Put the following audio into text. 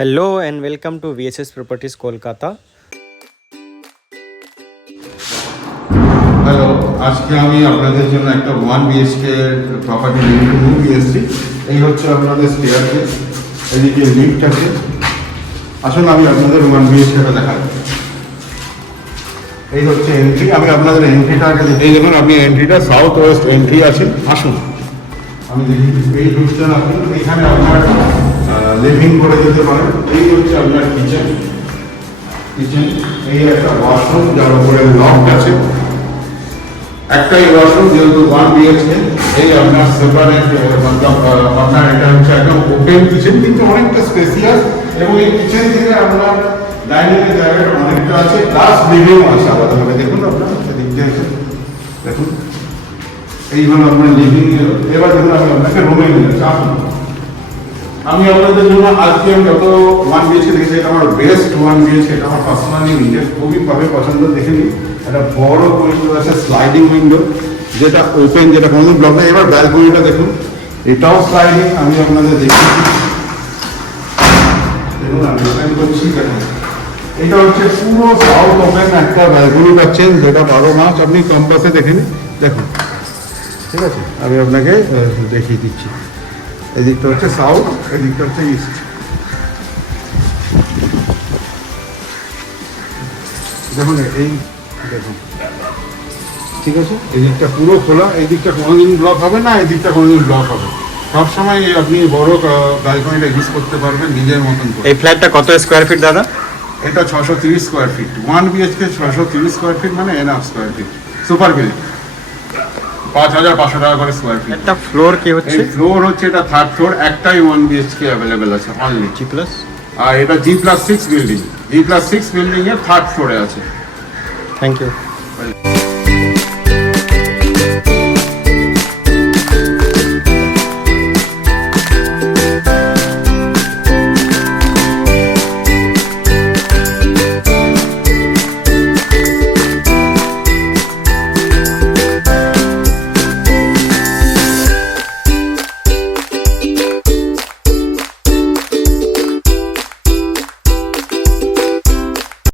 Hello and welcome to VSS Properties Kolkata. Hello, আজকে আমি আপনাদের জন্য একটা 1 বিএইচকে প্রপার্টি রিভিউ নিয়ে এসেছি। এই হচ্ছে আপনাদের স্টেয়ারকেস, এদিকে লিফট আছে। আসলে আমি আপনাদের 1 বিএইচকেটা দেখাই। এই হচ্ছে এন্ট্রি। আমি আপনাদের এন্ট্রিটা আগে দেখেই দেখুন, আপনি এন্ট্রিটা সাউথ ওয়েস্ট এন্ট্রি আছে। আসুন আমি দেখি। এই ঢুকছেন আপনি, এখানে আপনার লিভিং করে যেতে পারেন। এই হচ্ছে আপনার কিচেন। এই একটা ওয়াশরুম যার উপরে লক আছে। একটাই ওয়াশরুম, যেহেতু 1 বিএইচকে। এই আপনার সেপারেট আপনার এটা হচ্ছে একদম ওপেন কিচেন, কিন্তু অনেকটা স্পেসিয়াস। এবং এই কিচেন থেকে আপনার ডাইনিং এর জায়গাটা অনেকটা আছে, প্লাস লিভিং আছে আলাদাভাবে। দেখুন আপনার দিক দিয়ে দেখুন, এই হলো আপনার লিভিং। এবার দেখুন আমি আপনাকে রুমে নিয়ে যাচ্ছি। আমি আপনাদের জন্য আজকে আমি যত 1 বিএইচকে দেখেছি, এটা আমার বেস্ট 1 বিএইচকে। এটা আমার পার্সোনালি নিজের খুবই পছন্দ। দেখে নিই, একটা বড় উইন্ডো আছে, স্লাইডিং উইন্ডো, যেটা ওপেন, যেটা কোনোদিন ব্লক নেই। এবার ব্যালকনিটা দেখুন, এটাও স্লাইডিং। আমি আপনাদের দেখিয়েছি, দেখুন আমি ওপেন করছি। দেখুন এটা হচ্ছে পুরো সাউথ ওপেন একটা ব্যালকনি পাচ্ছেন, যেটা 12 মাস। আপনি কম্পাসে দেখে নিন, দেখুন। ঠিক আছে, আমি আপনাকে দেখিয়ে দিচ্ছি। এদিকটা হচ্ছে সাউথ, এদিকটা হচ্ছে ইস্ট। দেখুন এই দেখুন, ঠিক আছে। এদিকটা পুরো খোলা, এই দিকটা কোনোদিন ব্লক হবে না, এই দিকটা কোনোদিন ব্লক হবে। সবসময় আপনি বড় ব্যালকনিটা ইউজ করতে পারবেন নিজের মতন করে। এই ফ্ল্যাটটা কত স্কোয়ার ফিট দাদা? এটা 630 square feet. 1 BHK 630 square feet মানে enough square feet. Super building 5500 টাকা করে স্কোয়ার ফিট। একটা ফ্লোর কি হচ্ছে? ফ্লোর হচ্ছে এটা 3rd ফ্লোর। একটাই 1 বিএইচকে অ্যাভেলেবেল আছে অনলি। G plus. আর এটা G+6 বিল্ডিং। G+6 বিল্ডিং এর 3rd ফ্লোরে আছে। Thank you.